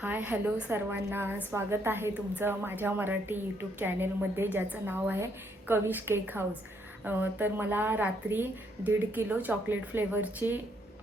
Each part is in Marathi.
हाय हॅलो सर्वांना, स्वागत आहे तुमचं माझ्या मराठी यूट्यूब चॅनेलमध्ये ज्याचं नाव आहे कविश केक हाऊस. तर मला रात्री 1.5 किलो चॉकलेट फ्लेवरची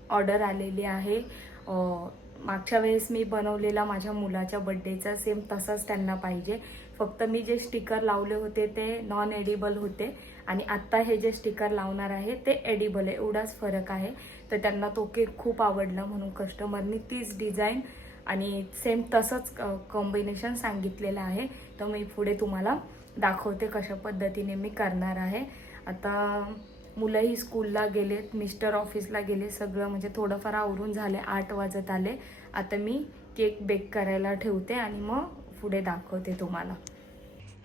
ऑर्डर आलेली आहे. मागच्या वेळेस मी बनवलेला माझ्या मुलाच्या बड्डेचा सेम तसाच त्यांना पाहिजे. फक्त मी जे स्टिकर लावले होते ते नॉन एडिबल होते आणि आत्ता हे जे स्टिकर लावणार आहे ते एडिबल आहे, एवढाच फरक आहे. तर त्यांना तो केक खूप आवडला म्हणून कस्टमरनी तीच डिझाईन आणि सेम तसंच कॉम्बिनेशन सांगितलेलं आहे. तर मी पुढे तुम्हाला दाखवते कशा पद्धतीने मी करणार आहे. आता मुलंही स्कूलला गेलेत, मिस्टर ऑफिसला गेले, सगळं म्हणजे थोडंफार आवरून झाले, 8 वाजत आले. आता मी केक बेक करायला ठेवते आणि मग पुढे दाखवते तुम्हाला.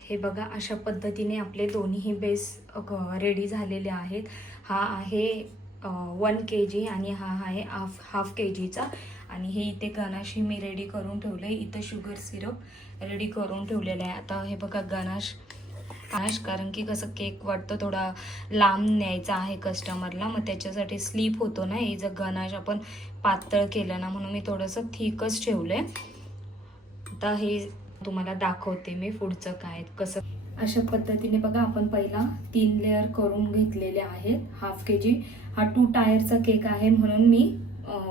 हे बघा, अशा पद्धतीने आपले दोन्ही बेस रेडी झालेले आहेत. हा आहे 1 kg आणि हा आहे हाफ kgचा. आणि हे इथे गनाशी मी रेडी करून ठेवलं आहे. इथं शुगर सिरप रेडी करून ठेवलेलं आहे. आता हे बघा गनाश, कारण की कसं केक वाटतं थोडा लांब न्यायचा आहे कस्टमरला, मग त्याच्यासाठी स्लीप होतो ना. हे जर गनाश आपण पातळ केलं ना, म्हणून मी थोडंसं थिकच ठेवलं आहे. आता हे तुम्हाला दाखवते मी पुढचं काय कसं. अशा पद्धतीने बघा, आपण पहिला 3 लेअर करून घेतलेले आहेत. हाफ kg हा 2 टायरचा केक आहे म्हणून मी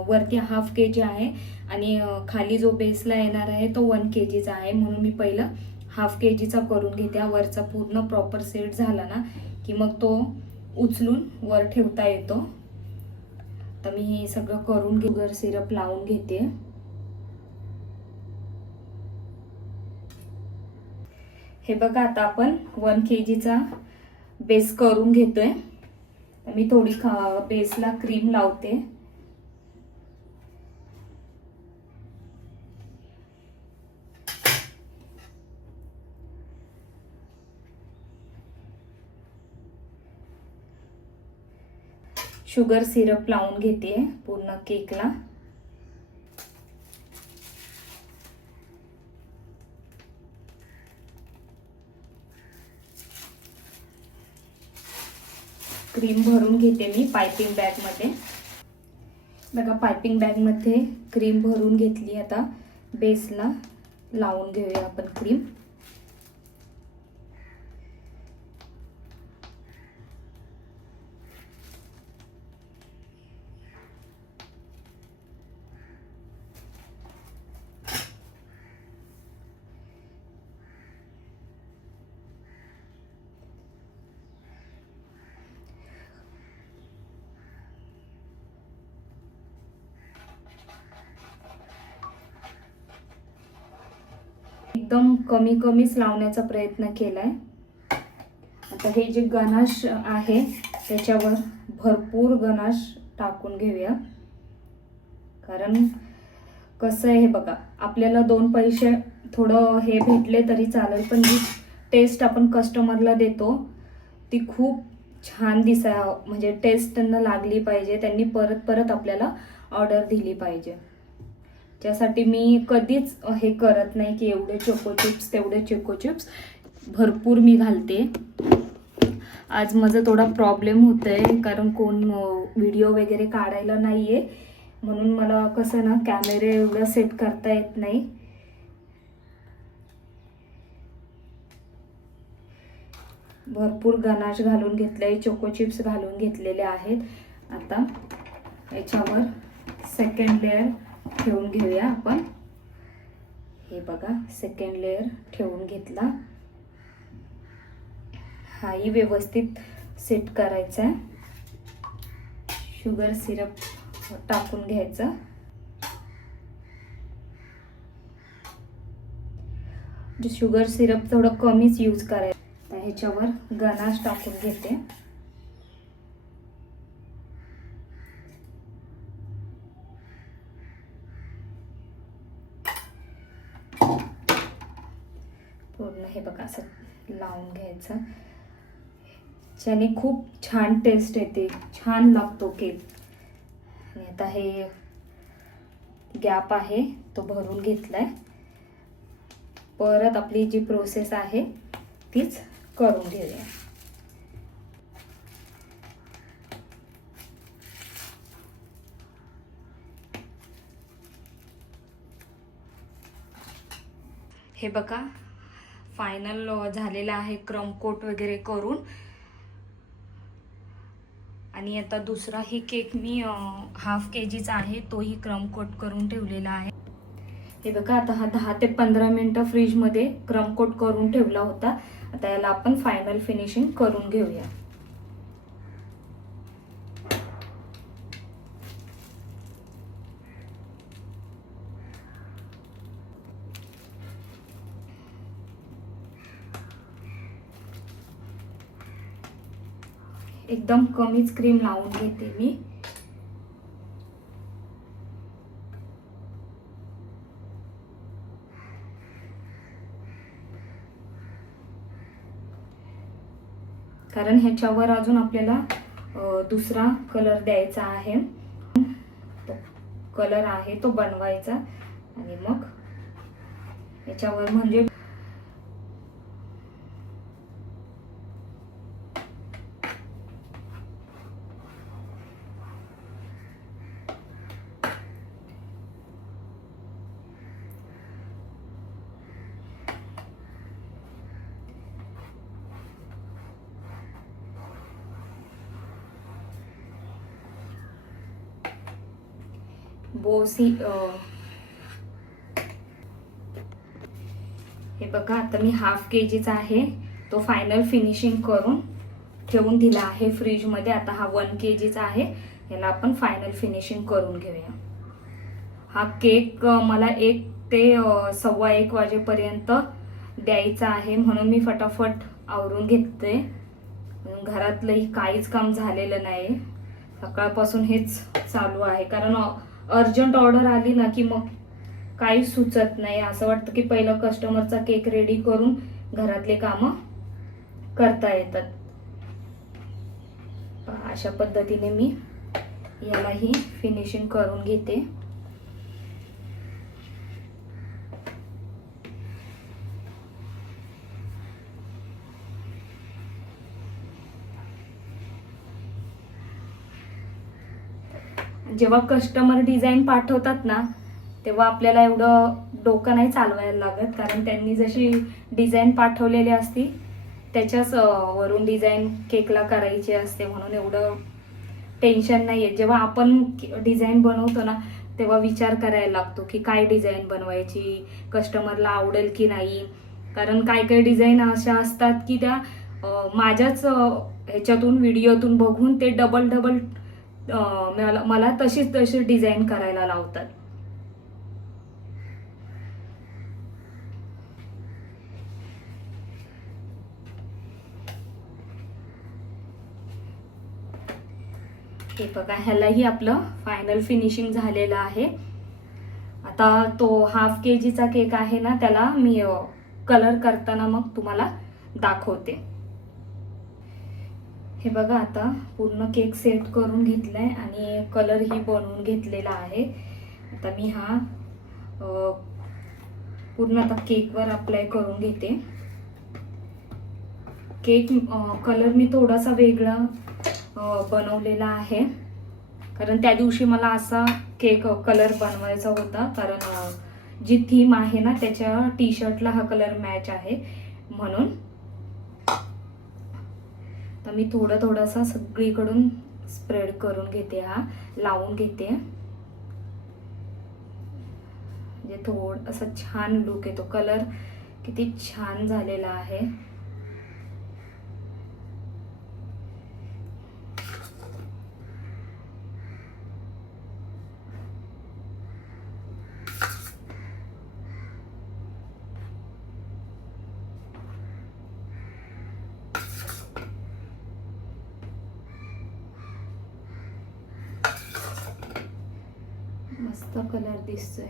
वरती हाफ kg आहे आणि खाली जो बेसला येणार आहे तो 1 kgचा आहे, म्हणून मी पहिलं हाफ kgचा करून घेते. वरचा पूर्ण प्रॉपर सेट झाला ना की मग तो उचलून वर ठेवता येतो. तर मी हे सगळं करून शुगर सिरप लावून घेते. हे बघा, आता आपण 1 kgचा बेस करून घेतोय. मी थोडी बेसला क्रीम लावते. शुगर सिरप लावून घेते पूर्ण केकला. क्रीम भरून घेते मी पायपिंग बॅग मध्ये. बघा, पायपिंग बॅग मध्ये क्रीम भरून घेतली. आता बेसला लावून घेऊया आपण क्रीम. एकदम कमीच लावण्याचा प्रयत्न केलाय. आता हे जे गनाश आहे त्याच्यावर भरपूर गनाश टाकून घेऊया. कारण कसं आहे, हे बघा, आपल्याला 2 पैसे थोडं हे भेटले तरी चालेल, पण जी टेस्ट आपण कस्टमरला देतो ती खूप छान म्हणजे टेस्ट त्यांना लागली पाहिजे, त्यांनी परत परत आपल्याला ऑर्डर दिली पाहिजे. त्यासाठी मी कधीच हे करत नाही की एवढे चोको चिप्स तेवढे चोको चिप्स, भरपूर मी घालते. आज माझा थोडा प्रॉब्लेम होतोय कारण कोण व्हिडिओ वगैरे काढायला नाहीये, म्हणून मला कसं ना कॅमेरे एवढं सेट करता येत नाही. भरपूर गनाश घालून घेतले, चोको चिप्स घालून घेतलेले आहेत. आता याच्यावर सेकंड लेअर ठेवून घेऊया आपण. हे बघा, सेकंड लेअर ठेवून घेतला. हाही व्यवस्थित सेट करायचा आहे. शुगर सिरप टाकून घ्यायचं. शुगर सिरप थोडं कमीच यूज करायचं. ह्याच्यावर गनाश टाकून घेते. पूर्ण हे बघा असं लावून घ्यायचं. ज्याने खूप छान टेस्ट येते, छान लागतो केक. आणि आता हे गॅप आहे तो भरून घेतलाय. परत आपली जी प्रोसेस आहे तीच करून घेऊया. हे बघा फायनल झालेला आहे क्रम कोट वगैरे करून. आणि आता दुसराही केक मी हाफ kgचा आहे, तोही क्रम कोट करून ठेवलेला आहे. हे बघा आता हा 10 ते 15 मिनिटं फ्रीजमध्ये क्रम कोट करून ठेवला होता. आता याला आपण फायनल फिनिशिंग करून घेऊया. एकदम कमीच क्रीम लावून घेते मी. कारण ह्याच्यावर अजून आपल्याला दुसरा कलर द्यायचा आहे. तो कलर आहे तो बनवायचा आणि मग ह्याच्यावर म्हणजे बोसी हे बघा आता मी हाफ kgचा आहे तो फायनल फिनिशिंग करून ठेवून दिला आहे फ्रीजमध्ये. आता हा 1 kgचा आहे, याला आपण फायनल फिनिशिंग करून घेऊया. हा केक मला 1 ते 1:15 वाजेपर्यंत द्यायचा आहे, म्हणून मी फटाफट आवरून घेते. घरातलंही काहीच काम झालेलं नाही, सकाळपासून हेच चालू आहे. कारण अर्जंट ऑर्डर आली ना की मग काही सुचत नाही. असं वाटतं की पहिलं कस्टमरचा केक रेडी करून घरातले कामं करता येतात. अशा पद्धतीने मी यालाही फिनिशिंग करून घेते. जेव्हा कस्टमर डिझाईन पाठवतात ना तेव्हा आपल्याला एवढं डोकं नाही चालवायला लागत, कारण त्यांनी जशी डिझाईन पाठवलेली असती त्याच्याच वरून डिझाईन केकला करायची असते, म्हणून एवढं टेन्शन नाही आहे. जेव्हा आपण डिझाईन बनवतो ना तेव्हा विचार करायला लागतो की काय डिझाईन बनवायची, कस्टमरला आवडेल की नाही. कारण काय काय डिझाईन अशा असतात की त्या माझ्याच ह्याच्यातून व्हिडिओतून बघून ते डबल मला तशी डिझाईन करायला लावतात. हे बघा ह्यालाही आपलं फायनल फिनिशिंग झालेलं आहे. आता तो हाफ kgचा केक आहे ना त्याला मी कलर करताना मग तुम्हाला दाखवते. हे बघा आता पूर्ण केक सेट करून घेतलाय आणि कलरही बनवून घेतलेला आहे. आता मी हा पूर्ण आता केकवर अप्लाय करून घेते. केक कलर मी थोडासा वेगळा बनवलेला आहे, कारण त्या दिवशी मला असा केक कलर बनवायचा होता. कारण जी थीम आहे ना त्याच्या टी शर्टला हा कलर मॅच आहे, म्हणून तर मी थोडासा सगळीकडून स्प्रेड करून घेते, हा लावून घेते. म्हणजे थोडासा छान लुक येतो. कलर किती छान झालेला आहे. मस्त कलर दिसतोय.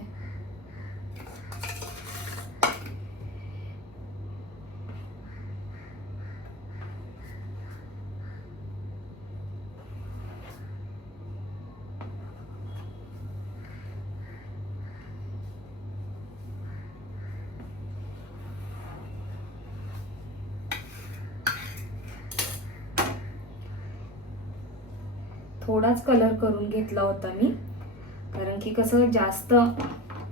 थोडाच कलर करून घेतला होता मी, कारण की कसं जास्त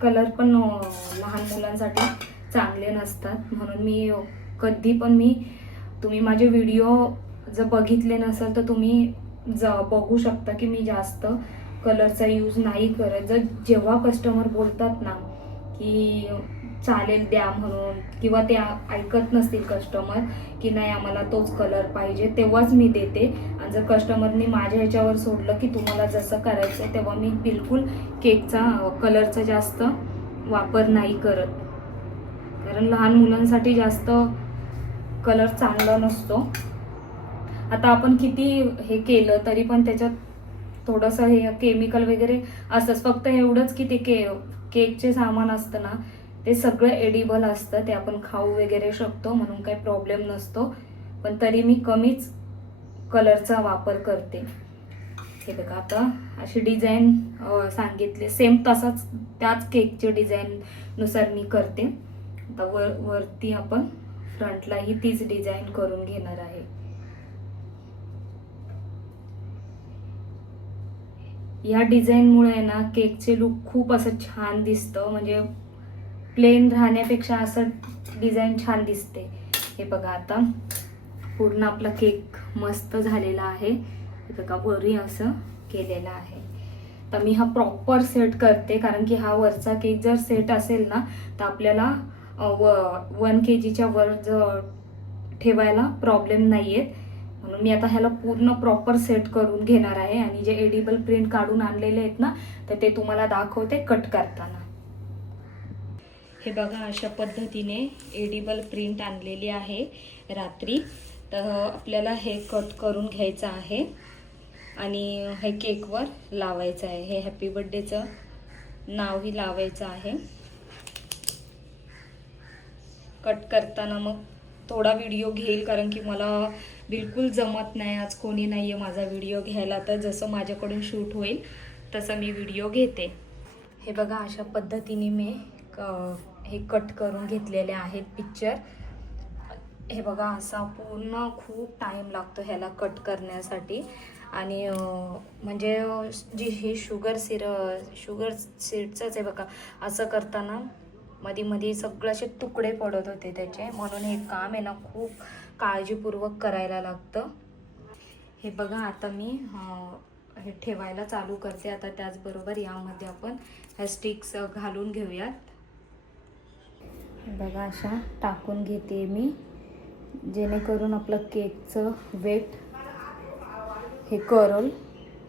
कलर पण लहान मुलांसाठी चांगले नसतात. म्हणून मी कधी पण तुम्ही माझे व्हिडिओ जर बघितले नसेल तर तुम्ही बघू शकता की मी जास्त कलरचा यूज नाही करत. जेव्हा कस्टमर बोलतात ना की चालेल द्या म्हणून, किंवा ते ऐकत नसतील कस्टमर की नाही आम्हाला तोच कलर पाहिजे, तेव्हाच मी देते. आणि जर कस्टमरनी माझ्या ह्याच्यावर सोडलं की तुम्हाला जसं करायचं आहे, तेव्हा मी बिलकुल केकचा कलरचा जास्त वापर नाही करत. कारण लहान मुलांसाठी जास्त कलर चांगला नसतो. आता आपण किती हे केलं तरी पण त्याच्यात थोडंसं हे केमिकल वगैरे असतंच. फक्त एवढंच की ते केकचे सामान असतं ना ते सगळं एडिबल असतं, ते आपण खाऊ वगैरे शकतो, म्हणून काही प्रॉब्लेम नसतो. पण तरी मी कमीच कलरचा वापर करते. हे बघा आता अशी डिझाईन सांगितले सेम तसाच त्याच केकच्या डिझाईननुसार मी करते. आता वरती आपण फ्रंटलाही तीच डिझाईन करून घेणार आहे. या डिझाईनमुळे ना केकचे लुक खूप असं छान दिसतं. म्हणजे प्लेन राहण्यापेक्षा असं डिझाईन छान दिसते. हे बघा आता पूर्ण आपला केक मस्त झालेला आहे. हे बघा वरी असं केलेलं आहे. तर मी हा प्रॉपर सेट करते, कारण की हा वरचा केक जर सेट असेल ना तर आपल्याला 1 kg वर ठेवायला प्रॉब्लेम नाही येत. म्हणून मी आता ह्याला पूर्ण प्रॉपर सेट करून घेणार आहे. आणि जे एडिबल प्रिंट काढून आणलेले आहेत ना तर ते तुम्हाला दाखवते कट करताना. हे बघा अशा पद्धतीने एडिबल प्रिंट आणलेली आहे रात्री. तर आपल्याला हे कट करून घ्यायचं आहे आणि हे केकवर लावायचं आहे. हे हॅपी बर्थडेचं नावही लावायचं आहे. कट करताना मग थोडा व्हिडिओ घेईल, कारण की मला बिलकुल जमत नाही. आज कोणी नाही आहे माझा व्हिडिओ घ्यायला, तर जसं माझ्याकडून शूट होईल तसं मी व्हिडिओ घेते. हे बघा अशा पद्धतीने मी हे कट करून घेतलेले आहेत पिक्चर. हे बघा असा पूर्ण खूप टाईम लागतो ह्याला कट करण्यासाठी. आणि म्हणजे जी हे शुगर सीडचंच आहे बघा. असं करताना मध्ये मध्ये सगळे असे तुकडे पडत होते त्याचे, म्हणून हे काम आहे ना खूप काळजीपूर्वक करायला लागतं. हे बघा आता मी हे ठेवायला चालू करते. आता त्याचबरोबर यामध्ये आपण ह्या स्टिक्स घालून घेऊयात. बघा अशा टाकून घेते मी, जेणेकरून आपलं केकचं वेट हे करल.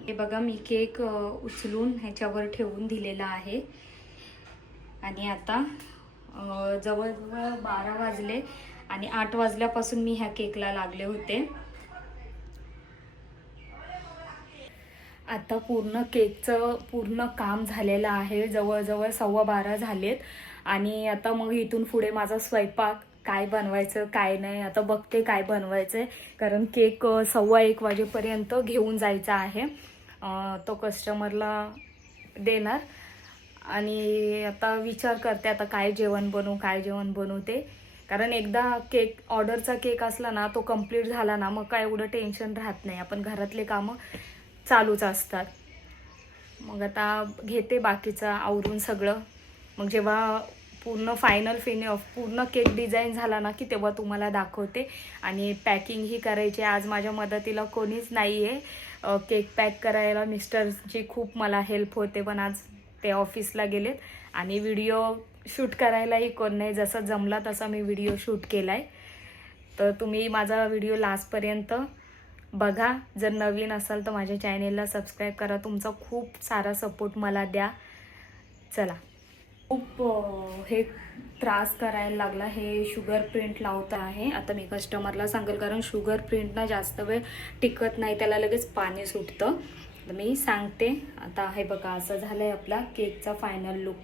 हे बघा मी केक उचलून ह्याच्यावर ठेवून दिलेला आहे. आणि आता जवळजवळ 12 वाजले आणि 8 वाजल्यापासून मी ह्या केकला लागले होते. आता पूर्ण केकचं पूर्ण काम झालेलं आहे. जवळजवळ 12:15 झालेत. आणि आता मग इथून पुढे माझा स्वयंपाक काय बनवायचं काय नाही आता बघते काय बनवायचं आहे. कारण केक 1:15 वाजेपर्यंत घेऊन जायचा आहे. तो कस्टमरला देणार. आणि आता विचार करते आता काय जेवण बनवू ते. कारण एकदा केक ऑर्डरचा केक असला ना तो कंप्लीट झाला ना मग काय एवढं टेन्शन राहत नाही. आपण घरातले कामं चालूच असतात. मग आता घेते बाकीचं आवरून सगळं. मग जेव्हा पूर्ण पूर्ण केक डिझाईन झाला ना की तेव्हा तुम्हाला दाखवते. आणि पॅकिंगही करायची. आज माझ्या मदतीला कोणीच नाही आहे केक पॅक करायला. मिस्टरची खूप मला हेल्प होते, पण आज ते ऑफिसला गेलेत. आणि व्हिडिओ शूट करायलाही कोण नाही. जसं जमला तसा मी व्हिडिओ शूट केला आहे. तर तुम्ही माझा व्हिडिओ लास्टपर्यंत बघा. जर नवीन असाल तर माझ्या चॅनेलला सबस्क्राईब करा. तुमचा खूप सारा सपोर्ट मला द्या. चला, खूप हे त्रास करायला लागला. हे शुगर प्रिंट लावत आहे. आता मी कस्टमरला सांगेल, कारण शुगर प्रिंटना जास्त वेळ टिकत नाही, त्याला लगेच पाणी सुटतं. तर मी सांगते. आता हे बघा असं झालं आहे आपला केकचा फायनल लुक.